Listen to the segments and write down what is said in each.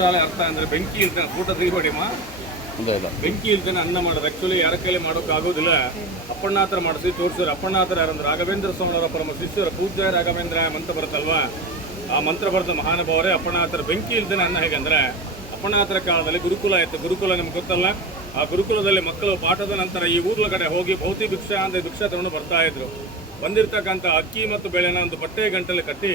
ವಿಶಾಲ ಅರ್ಥ ಅಂದರೆ ಬೆಂಕಿ ಇಲ್ತಾನೆ ಫೋಟೋ ತೆಗಿಬೇಡಿಮ್ಮ. ಬೆಂಕಿ ಇಲ್ತಾನೆ ಅನ್ನ ಮಾಡೋದು ಆ್ಯಕ್ಚುಲಿ ಯಾರ ಕೈಲಿ ಮಾಡೋಕ್ಕಾಗೋದಿಲ್ಲ. ಅಪ್ಪಣ್ಣಾತರ ಮಾಡಿಸಿ ತೋರಿಸಿದ್ರು. ಅಪ್ಪಣ್ಣಾತರ ಯಾರಂದ್ರೆ ರಾಘವೇಂದ್ರ ಸ್ವಾಮಿಯವರ ಪರಮ ಶಿಷ್ಯರ ಪೂಜ್ಯ ರಾಘವೇಂದ್ರ ಮಂತ್ರ ಬರುತ್ತಲ್ವಾ, ಆ ಮಂತ್ರ ಬರೆದ ಮಹಾನುಭಾವರೇ ಅಪ್ಪಣ್ಣಾತರ. ಬೆಂಕಿ ಇಲ್ತಾನೆ ಅನ್ನ ಹೇಗಂದ್ರೆ ಅಪ್ಪಣ್ಣಾತರ ಕಾಲದಲ್ಲಿ ಗುರುಕುಲ ಇತ್ತು. ಗುರುಕುಲ ನಿಮ್ಗೆ ಗೊತ್ತಲ್ಲ, ಆ ಗುರುಕುಲದಲ್ಲಿ ಮಕ್ಕಳು ಪಾಠದ ನಂತರ ಈ ಊರ್ಲ ಕಡೆ ಹೋಗಿ ಭೌತಿ ಭಿಕ್ಷಾ ಅಂದರೆ ಭಿಕ್ಷಾ ತಗೊಂಡು ಬರ್ತಾ ಇದ್ರು. ಬಂದಿರತಕ್ಕಂಥ ಅಕ್ಕಿ ಮತ್ತು ಬೇಳೆನ ಒಂದು ಬಟ್ಟೆ ಗಂಟಲ್ಲಿ ಕಟ್ಟಿ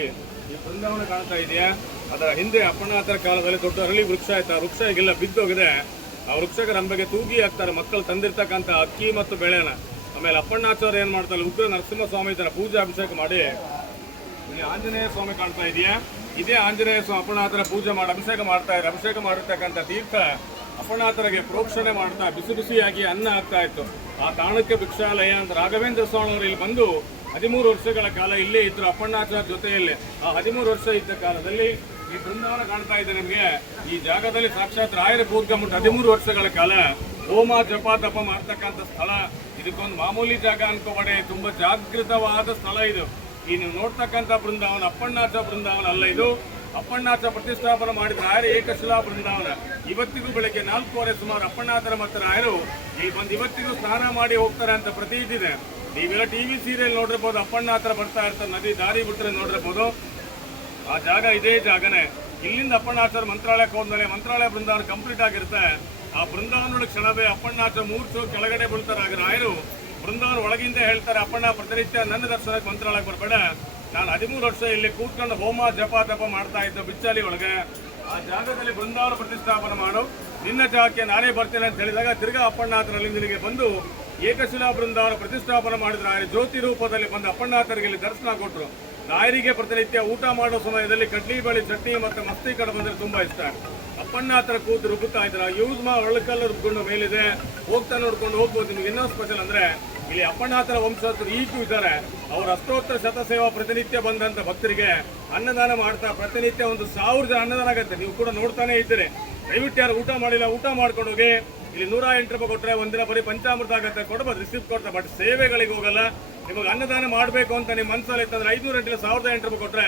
ಈ ಬೃಂದಾವನ ಕಾಣ್ತಾ ಇದೆಯಾ, ಅದರ ಹಿಂದೆ ಅಪ್ಪಣ್ಣಾತರ ಕಾಲದಲ್ಲಿ ದೊಡ್ಡ ಅರಳಿ ವೃಕ್ಷ ಆಯ್ತು. ಆ ವೃಕ್ಷ ಈಗೆಲ್ಲ ಬಿದ್ದೋಗಿದೆ. ಆ ವೃಕ್ಷಕ್ಕೆ ರಂಬೆಗೆ ತೂಗಿ ಹಾಕ್ತಾರೆ ಮಕ್ಕಳು ತಂದಿರ್ತಕ್ಕಂಥ ಅಕ್ಕಿ ಮತ್ತು ಬೆಳೆನ. ಆಮೇಲೆ ಅಪ್ಪಣ್ಣಾಚಾರ್ಯ ಏನು ಮಾಡ್ತಾರೆ, ಉಗ್ರ ನರಸಿಂಹಸ್ವಾಮಿ ಇದರ ಪೂಜಾ ಅಭಿಷೇಕ ಮಾಡಿ, ಇಲ್ಲಿ ಆಂಜನೇಯ ಸ್ವಾಮಿ ಕಾಣ್ತಾ ಇದೆಯಾ, ಇದೇ ಆಂಜನೇಯ ಸ್ವಾಮಿ ಅಪ್ಪಣ್ಣಾತರ ಪೂಜೆ ಮಾಡಿ ಅಭಿಷೇಕ ಮಾಡ್ತಾ ಇದ್ದಾರೆ. ಅಭಿಷೇಕ ಮಾಡಿರ್ತಕ್ಕಂಥ ತೀರ್ಥ ಅಪ್ಪಣ್ಣಾತರಿಗೆ ಪ್ರೋಕ್ಷಣೆ ಮಾಡ್ತಾ ಬಿಸಿ ಬಿಸಿಯಾಗಿ ಅನ್ನ ಆಗ್ತಾ ಇತ್ತು. ಆ ತಾಣಕ್ಕೆ ಭಿಕ್ಷಾಲಯ ಅಂತ ರಾಘವೇಂದ್ರ ಸ್ವಾಮಿಯವರು ಇಲ್ಲಿ ಬಂದು 13 ವರ್ಷಗಳ ಕಾಲ ಇಲ್ಲೇ ಇದ್ರು ಅಪ್ಪಣ್ಣಾಚಾರ್ಯ ಜೊತೆಯಲ್ಲೇ. ಆ 13 ವರ್ಷ ಇದ್ದ ಕಾಲದಲ್ಲಿ ಈ ಬೃಂದಾವನ ಕಾಣ್ತಾ ಇದೆ ನಿಮಗೆ. ಈ ಜಾಗದಲ್ಲಿ ಸಾಕ್ಷಾತ್ ರಾಯರ ಪೂರ್ಗಮುಂಟು 13 ವರ್ಷಗಳ ಕಾಲ ಹೋಮ ಜಪ ತಪ ಮಾಡ್ತಕ್ಕಂಥ ಸ್ಥಳ. ಇದಕ್ಕೊಂದು ಮಾಮೂಲಿ ಜಾಗ ಅನ್ಕೋಬೇಡಿ, ತುಂಬಾ ಜಾಗೃತವಾದ ಸ್ಥಳ ಇದು. ಈ ನೀವು ನೋಡ್ತಕ್ಕಂಥ ಬೃಂದಾವನ ಅಪ್ಪಣ್ಣಾಚಾರ್ಯ ಬೃಂದಾವನ ಅಲ್ಲ, ಇದು ಅಪ್ಪಣ್ಣಾಚಾರ್ಯ ಪ್ರತಿಷ್ಠಾಪನೆ ಮಾಡಿದ ರಾಯರ ಏಕಶಿಲಾ ಬೃಂದಾವನ. ಇವತ್ತಿಗೂ ಬೆಳಗ್ಗೆ 4:15 ಸುಮಾರು ಅಪ್ಪಣ್ಣಾಚಾರ್ಯ ಮತ್ತು ರಾಯರು ಇಲ್ಲಿ ಬಂದು ಇವತ್ತಿಗೂ ಸ್ನಾನ ಮಾಡಿ ಹೋಗ್ತಾರೆ ಅಂತ ಪ್ರತೀತಿ ಇದೆ. ನೀವೆಲ್ಲ ಟಿವಿ ಸೀರಿಯಲ್ ನೋಡಿರ್ಬೋದು, ಅಪ್ಪಣ್ಣಾಚಾರ್ಯ ಬರ್ತಾ ಇರ್ತಾರೆ, ನದಿ ದಾರಿ ಬಿಟ್ಟರೆ ನೋಡಿರ್ಬೋದು. ಆ ಜಾಗ ಇದೇ ಜಾಗನೇ. ಇಲ್ಲಿಂದ ಅಪ್ಪಣ್ಣಾಚಾರ್ಯ ಮಂತ್ರಾಲಯಕ್ಕೆ ಹೋದ್ಮೇಲೆ ಮಂತ್ರಾಲಯ ಬೃಂದಾವನ ಕಂಪ್ಲೀಟ್ ಆಗಿರುತ್ತೆ. ಆ ಬೃಂದಾವನೊಳಗೆ ಕ್ಷಣವೇ ಅಪ್ಪಣ್ಣಾಚಾರ್ಯ 3 ಚೂರು ಕೆಳಗಡೆ ಬೀಳ್ತಾರೆ. ಆಗ ರಾಯರು ಬೃಂದಾವನ ಒಳಗಿಂದ ಹೇಳ್ತಾರೆ, ಅಪ್ಪಣ್ಣ ಪ್ರತಿನಿತ್ಯ ನನ್ನ ದರ್ಶನಕ್ಕೆ ಮಂತ್ರಾಲಯಕ್ಕೆ ಬರಬೇಡ, ನಾನು 13 ವರ್ಷ ಇಲ್ಲಿ ಕೂತ್ಕೊಂಡು ಹೋಮ ಜಪ ತಪ ಮಾಡ್ತಾ ಇದ್ದ ಬಿಚ್ಚಾಲಿ ಒಳಗೆ. ಆ ಜಾಗದಲ್ಲಿ ಬೃಂದಾವನ ಪ್ರತಿಷ್ಠಾಪನೆ ಮಾಡು, ನಿನ್ನ ಜಾಗಕ್ಕೆ ನಾನೇ ಬರ್ತೇನೆ ಅಂತ ಹೇಳಿದಾಗ ತಿರ್ಗಾ ಅಪ್ಪಣ್ಣಾಚಾರ್ಯ ಅಲ್ಲಿಂದಲಿಗೆ ಬಂದು ಏಕಶಿಲಾ ಬೃಂದಾವನ ಪ್ರತಿಷ್ಠಾಪನೆ ಮಾಡಿದ್ರು. ರಾಯರು ಜ್ಯೋತಿ ರೂಪದಲ್ಲಿ ಬಂದು ಅಪ್ಪಣ್ಣಾಚಾರ್ಯರಿಗೆ ಇಲ್ಲಿ ದರ್ಶನ ಕೊಟ್ಟರು. ರಾಯರಿಗೆ ಪ್ರತಿನಿತ್ಯ ಊಟ ಮಾಡೋ ಸಮಯದಲ್ಲಿ ಕಡ್ಲಿ ಬಳಿ ಚಟ್ನಿ ಮತ್ತು ಮಸ್ತಿ ಕಡೆ ಬಂದರೆ ತುಂಬಾ ಇಷ್ಟ. ಅಪ್ಪಣ್ಣಾಚಾರ್ಯ ಕೂತು ರುಬ್ಬುತ್ತಾ ಇದ್ರ ಯೂಸ್ ಒಳಕಲ್ಲು ರುಬ್ಕೊಂಡು ಮೇಲಿದೆ, ಹೋಗ್ತಾ ನೋಡ್ಕೊಂಡು ಹೋಗ್ಬೋದು. ನಿಮ್ಗೆ ಇನ್ನೊಂದು ಸ್ಪೆಷಲ್ ಅಂದ್ರೆ ಇಲ್ಲಿ ಅಪ್ಪಣ್ಣಾಚಾರ್ಯ ವಂಶಸ್ಥರು ಈಗೂ ಇದ್ದಾರೆ. ಅವ್ರ ಅಷ್ಟೋತ್ತರ ಶತಸೇವಾ ಪ್ರತಿನಿತ್ಯ ಬಂದಂತ ಭಕ್ತರಿಗೆ ಅನ್ನದಾನ ಮಾಡ್ತಾ ಪ್ರತಿನಿತ್ಯ 1,000 ಜನ ಅನ್ನದಾನ ಆಗುತ್ತೆ. ನೀವು ಕೂಡ ನೋಡ್ತಾನೆ ಇದ್ದೀರಿ. ದಯವಿಟ್ಟು ಯಾರು ಊಟ ಮಾಡಿಲ್ಲ ಊಟ ಮಾಡ್ಕೊಂಡು ಹೋಗಿ. ಇಲ್ಲಿ 108 ರೂಪಾಯಿ ಕೊಟ್ಟರೆ ಒಂದಿನ ಬರೀ ಪಂಚಾಮೃತ ಆಗುತ್ತೆ, ಕೊಡ್ಬೋದು, ರಿಸಿಪ್ಟ್ ಕೊಡ್ತಾರೆ. ಬಟ್ ಸೇವೆಗಳಿಗೆ ಹೋಗಲ್ಲ. ನಿಮಗೆ ಅನ್ನದಾನ ಮಾಡಬೇಕು ಅಂತ ನಿಮ್ಮ ಮನಸ್ಸಲ್ಲಿ ಇತ್ತಂದ್ರೆ 500 ಗಂಟೆ 1,008 ರೂಪಾಯಿ ಕೊಟ್ಟರೆ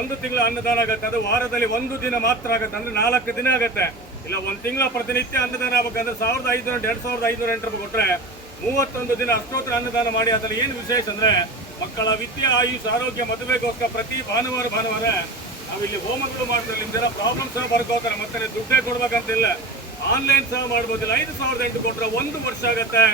1 ತಿಂಗಳ ಅನ್ನದಾನ ಆಗುತ್ತೆ. ಅದು ವಾರದಲ್ಲಿ 1 ದಿನ ಮಾತ್ರ ಆಗುತ್ತೆ, ಅಂದ್ರೆ 4 ದಿನ ಆಗುತ್ತೆ. ಇಲ್ಲ 1 ತಿಂಗಳ ಪ್ರತಿನಿತ್ಯ ಅನ್ನದಾನ ಆಗಬೇಕಂದ್ರೆ 2,508 ರೂಪಾಯಿ ಕೊಟ್ಟರೆ 31 ದಿನ ಅಷ್ಟೋತ್ತರ ಅನ್ನದಾನ ಮಾಡಿ. ಅದರಲ್ಲಿ ಏನು ವಿಶೇಷ ಅಂದ್ರೆ ಮಕ್ಕಳ ವಿದ್ಯೆ ಆಯುಷ್ ಆರೋಗ್ಯ ಮದುವೆಗೋಸ್ಕರ ಪ್ರತಿ ಭಾನುವಾರ ನಾವು ಇಲ್ಲಿ ಹೋಮಗಳು ಮಾಡ್ತಾರೆ. ನಿಮ್ದೆಲ್ಲ ಪ್ರಾಬ್ಲಮ್ ಸಹ ಬರ್ಕೋತಾರೆ, ಮತ್ತೆ ದುಡ್ಡೇ ಕೊಡ್ಬೇಕಂತಿಲ್ಲ, ಆನ್ಲೈನ್ ಸಹ ಮಾಡ್ಬೋದಿಲ್ಲ. 5,008 ಕೊಟ್ಟರೆ 1 ವರ್ಷ ಆಗುತ್ತೆ.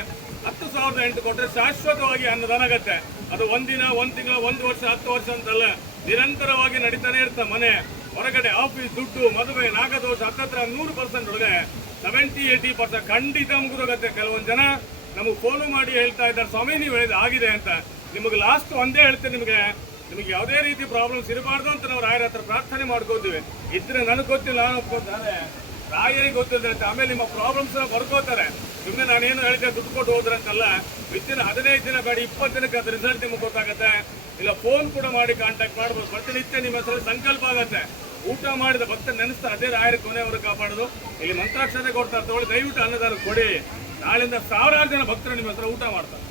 10,008 ಕೊಟ್ಟರೆ ಶಾಶ್ವತವಾಗಿ ಅನ್ನದಾನ ಆಗುತ್ತೆ. ಅದು 1 ದಿನ 1 ತಿಂಗಳ 1 ವರ್ಷ 10 ವರ್ಷ ಅಂತಲ್ಲ, ನಿರಂತರವಾಗಿ ನಡೀತಾನೆ ಇರ್ತದೆ. ಮನೆ ಹೊರಗಡೆ ಆಫೀಸ್ ದುಡ್ಡು ಮದುವೆ ನಾಗದೋಷ ಹತ್ತತ್ರ 100% ಒಳಗೆ 70-80% ಖಂಡಿತ ಮುಗಿದೋಗುತ್ತೆ. ಕೆಲವೊಂದು ಜನ ನಮಗೆ ಫೋನು ಮಾಡಿ ಹೇಳ್ತಾ ಇದ್ದಾರೆ, ಸ್ವಾಮಿ ನೀವು ಹೇಳಿದ ಆಗಿದೆ ಅಂತ. ನಿಮಗೆ ಲಾಸ್ಟ್ ಒಂದೇ ಹೇಳ್ತೇನೆ, ನಿಮಗೆ ಯಾವುದೇ ರೀತಿ ಪ್ರಾಬ್ಲಮ್ಸ್ ಇರಬಾರ್ದು ಅಂತ ನಾವು ರಾಯರ ಹತ್ರ ಪ್ರಾರ್ಥನೆ ಮಾಡ್ಕೋತೀವಿ. ಇದ್ರೆ ನನಗೆ ಗೊತ್ತಿಲ್ಲ, ನಾನು ಒಪ್ಕೋತಾರೆ, ರಾಯರಿಗೆ ಗೊತ್ತಿರುತ್ತೆ. ಆಮೇಲೆ ನಿಮ್ಮ ಪ್ರಾಬ್ಲಮ್ಸ್ ಬರ್ಕೋತಾರೆ. ಸುಮ್ಮನೆ ನಾನೇನು ಹೇಳಿದೆ ದುಡ್ಡು ಕೊಟ್ಟು ಹೋದ್ರಂತಲ್ಲ, ವಿತಿನ್ 15 ದಿನ ಬೇಡ 20 ದಿನಕ್ಕೆ ಅದು ರಿಸಲ್ಟ್ ನಿಮ್ಗೆ ಗೊತ್ತಾಗುತ್ತೆ. ಇಲ್ಲ ಫೋನ್ ಕೂಡ ಮಾಡಿ ಕಾಂಟ್ಯಾಕ್ಟ್ ಮಾಡ್ಬೋದು. ಪ್ರತಿನಿತ್ಯ ನಿಮ್ಮ ಹೆಸರು ಸಂಕಲ್ಪ ಆಗುತ್ತೆ. ಊಟ ಮಾಡಿದ ಭಕ್ತ ನೆನೆಸ್ತಾರೆ, ಅದೇ ರಾಯರ ಕೊನೆಯವರು ಕಾಪಾಡೋದು. ಇಲ್ಲಿ ಮಂತ್ರಾಕ್ಷತೆ ಕೊಡ್ತಾರೆ, ತಗೊಳ್ಳಿ, ದಯವಿಟ್ಟು ಅನ್ನದಾನ ಕೊಡಿ. ನಾಳಿಂದ 1000 ಜನ ಭಕ್ತರು ನಿಮ್ಮ ಹತ್ರ ಊಟ ಮಾಡ್ತಾರೆ.